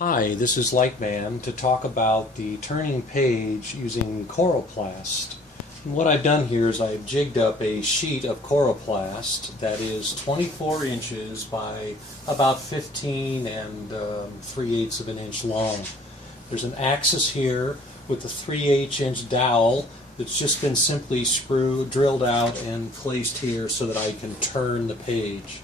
Hi, this is Lightman to talk about the turning page using Coroplast. And what I've done here is I've jigged up a sheet of Coroplast that is 24 inches by about 15 and 3/8 of an inch long. There's an axis here with a 3/8 inch dowel that's just been simply drilled out and placed here so that I can turn the page.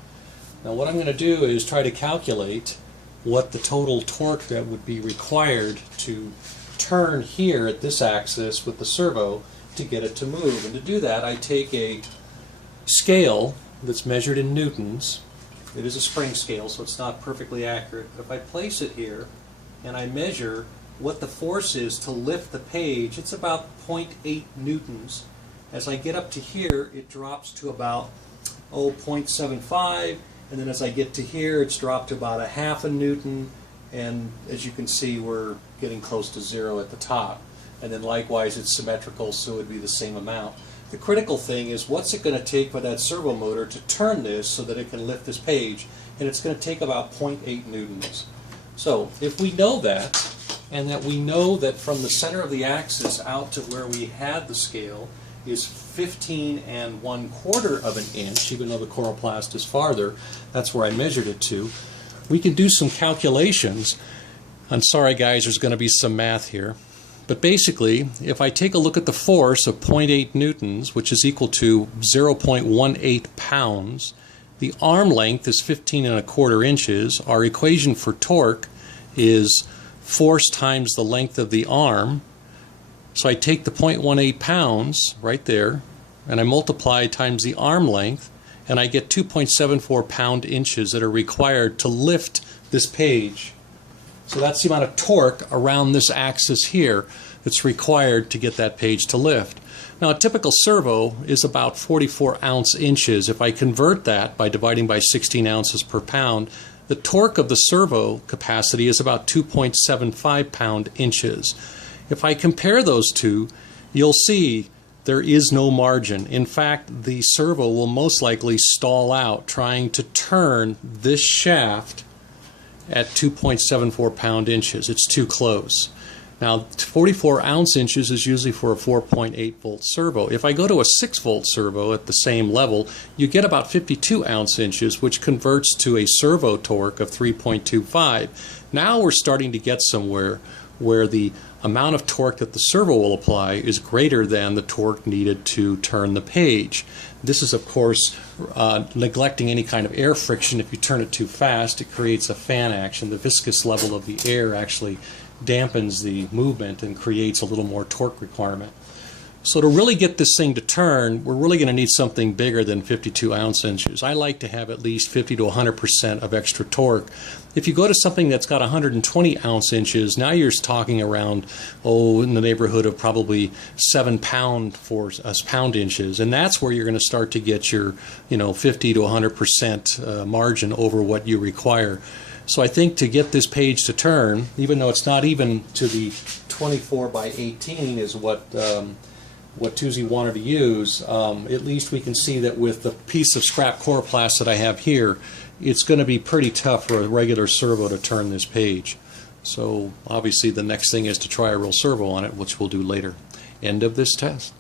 Now what I'm going to do is try to calculate what the total torque that would be required to turn here at this axis with the servo to get it to move. And to do that, I take a scale that's measured in newtons. It is a spring scale, so it's not perfectly accurate. But if I place it here and I measure what the force is to lift the page, it's about 0.8 newtons. As I get up to here, it drops to about 0.75. And then as I get to here, it's dropped to about 1/2 newton, and as you can see, we're getting close to 0 at the top. And then likewise, it's symmetrical, so it would be the same amount. The critical thing is, what's it going to take for that servo motor to turn this so that it can lift this page? And it's going to take about 0.8 newtons. So if we know that, and that we know that from the center of the axis out to where we had the scale is 15 1/4 of an inch, even though the Coroplast is farther, that's where I measured it to. We can do some calculations. I'm sorry guys, there's going to be some math here. But basically, if I take a look at the force of 0.8 newtons, which is equal to 0.18 pounds, the arm length is 15 1/4 inches. Our equation for torque is force times the length of the arm. So I take the 0.18 pounds right there and I multiply times the arm length and I get 2.74 pound-inches that are required to lift this page. So that's the amount of torque around this axis here that's required to get that page to lift. Now a typical servo is about 44 ounce-inches. If I convert that by dividing by 16 ounces per pound, the torque of the servo capacity is about 2.75 pound-inches. If I compare those two, you'll see there is no margin. In fact, the servo will most likely stall out trying to turn this shaft at 2.74 pound-inches. It's too close. Now, 44 ounce-inches is usually for a 4.8 volt servo. If I go to a 6 volt servo at the same level, you get about 52 ounce-inches, which converts to a servo torque of 3.25. Now we're starting to get somewhere where the amount of torque that the servo will apply is greater than the torque needed to turn the page. This is, of course, neglecting any kind of air friction. If you turn it too fast, it creates a fan action. The viscous level of the air actually dampens the movement and creates a little more torque requirement. So to really get this thing to turn, we're really going to need something bigger than 52 ounce-inches. I like to have at least 50 to 100% of extra torque. If you go to something that's got 120 ounce-inches, now you're talking around, in the neighborhood of probably 7 pound-inches. And that's where you're going to start to get your 50 to 100% margin over what you require. So I think to get this page to turn, even though it's not even to the 24 by 18 is what Tuzi wanted to use, at least we can see that with the piece of scrap Coroplast that I have here, it's going to be pretty tough for a regular servo to turn this page. So obviously the next thing is to try a real servo on it, which we'll do later. End of this test.